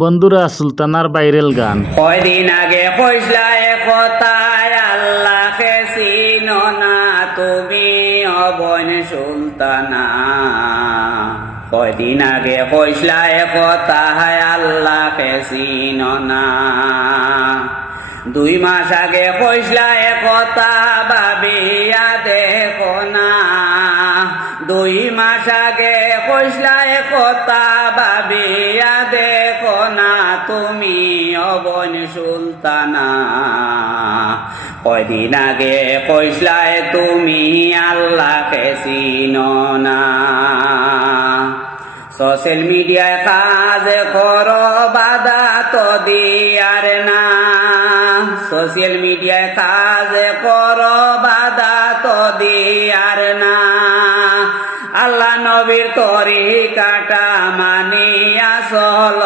বন্ধুরা সুলতানার বাইরেল গান। কয়দিন আগে কইসলা একতায় আল্লাহকে চিনো না তুমি অবন সুলতানা। কয়দিন আগে কইসলা একতায় আল্লাহকে চিনো না। দুই মাস আগে কইসলা একতা ভাবিয়া দেখো না। দুই মাস আগে কইসলা একতা ভাবিয়া তুমি অবন সুলতানা। কয়দিন আগে কইসলায় তুমি আল্লাহকে চিনো না। সোশ্যাল মিডিয়ায় কাজ করো, বাধা তো দিয়ার না। সোশ্যাল মিডিয়ায় কাজ করো, বাধা তো দিয়ার না। আল্লাহ নবীর তরিকাটা মানিয়া চলো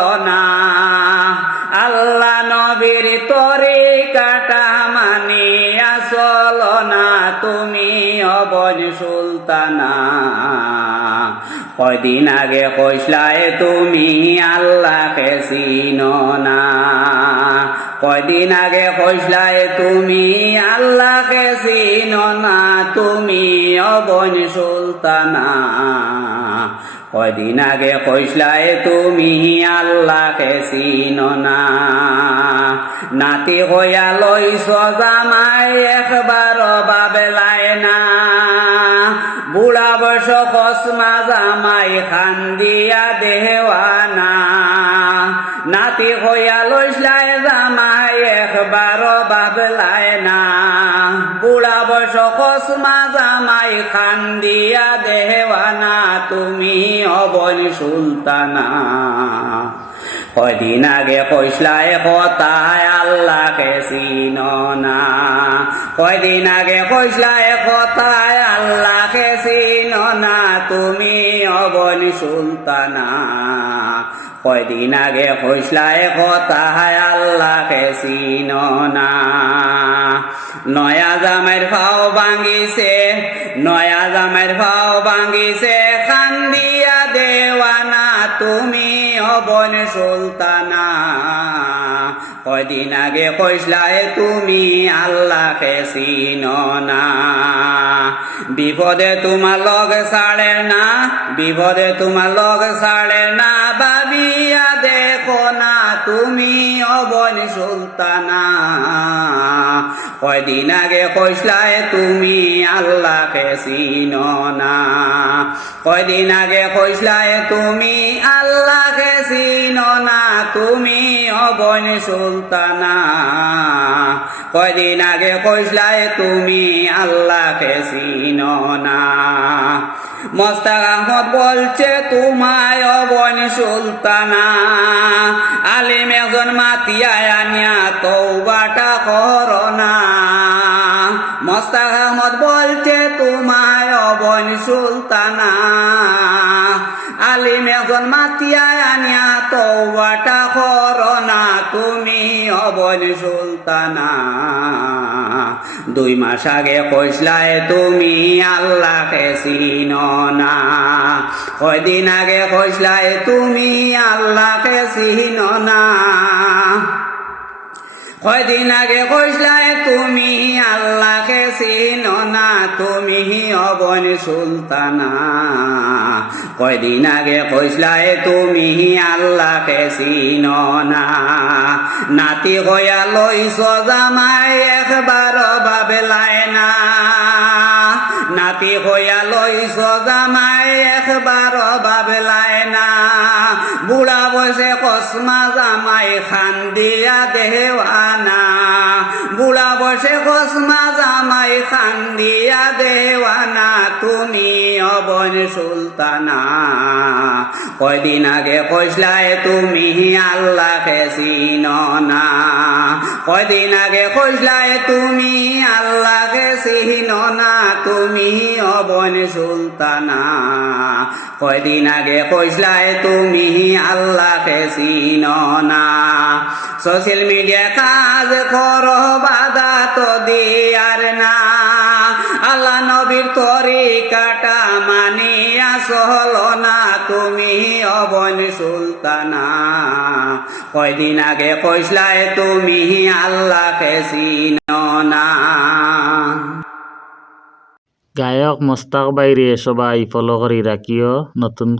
অবন সুলতানা। কয়দিন আগে কইসলায় তুমি আল্লাহকে চিনো না। কয়দিন আগে কইসলায় তুমি আল্লাহকে চিনো না। তুমি অবন সুলতানা। কয়দিন আগে কইসলায় তুমি আল্লাহকে চিনো না। নাতি হইয়া লইছ জামাই, একবার বাবেলায় না। বুড়া বয়স কসমা জামাই খান দিয়া দেওয়ানা। নাতি হইয়া লইসলায় জামাই, একবার বাবলায় না। বুড়া বয়স কসমা জামাই খান দিয়া দেওয়ানা তুমি অবন সুলতানা কয়দিন আগে কইসলায় কথায় আল্লাহকে চিনো না কয়দিন আগে কইসলায় কথায় আল্লাহকে চিনো না তুমি অবন সুলতানা কয়দিন আগে কইসলায় কথায় আল্লাহকে চিনো না নয়া জামের ভাও ভাঙিছে, নয়া জামের ভাও ভাঙিছে। খান দিয়া দেওয়ানা, তুমি অবন সুলতানা। কয়দিন আগে কইসলায় তুমি আল্লাহকে চিনো না বিপদে তোমার লগ ছাড়ে না, বিপদে তোমার লগ ছাড়ে না। না তুমি অবন সুলতানা। কয়দিন আগে কইসলায় তুমি আল্লাহকে চিনো না। কয়দিন আগে কইসলায় তুমি আল্লাহকে চিনো না। তুমি অবন সুলতানা। কয়দিন আগে কইসলায় তুমি আল্লাহকে চিনো না। মস্তাক আহমদ বলছে, তোমায় অবন সুলতানা। একজন মাতিয়ায় আনিয়া তৌবাটা করোনা মস্তাক আহমদ বলছে তোমায় অবন সুলতানা। আলিম একজন মাতিয়ায় আনিয়া তৌবাটা করোনা তুমি অবন সুলতানা। দুই মাস আগে কইসলায় তুমি আল্লাহকে চিনো না। কয়দিন আগে কইসলায় তুমি আল্লাহকে চিনো না। কয়দিন আগে কইসলায় তুমি আল্লাহকে চিনো না, তুমি অবন সুলতানা। কয়দিন আগে কইসলায় তুমি আল্লাহকে চিনো না। নাতি হইয়া লইছ জামাই একবার বাবেলায় না। নাতি হইয়া লইছ জামাই বুড়া বসে কসমা জামাই খান দিয়া দেওয়ানা বুড়া বসে কসমা জামাই খান দিয়া দেওয়ানা তুমি অবন সুলতানা কয়দিন আগে কইসলায় তুমি আল্লাহকে চিনো না কয়দিন আগে কইসলায় তুমি আল্লাহকে চিনো না তুমি অবন সুলতানা কয়দিন আগে কইসলায় তুমি আল্লাহকে চিনো না। সোশ্যাল মিডিয়া কাজ করো, বাধা তো দিয়ার না। আল্লাহ নবীর তরিকাটা মানিয়া চলো না। তুমি অবন সুলতানা, কয়দিন আগে কইসলায় তুমি আল্লাহকে চিনো না। গায়ক মোস্তাক বাইরে সবাই ফলো করি রাখিও নতুন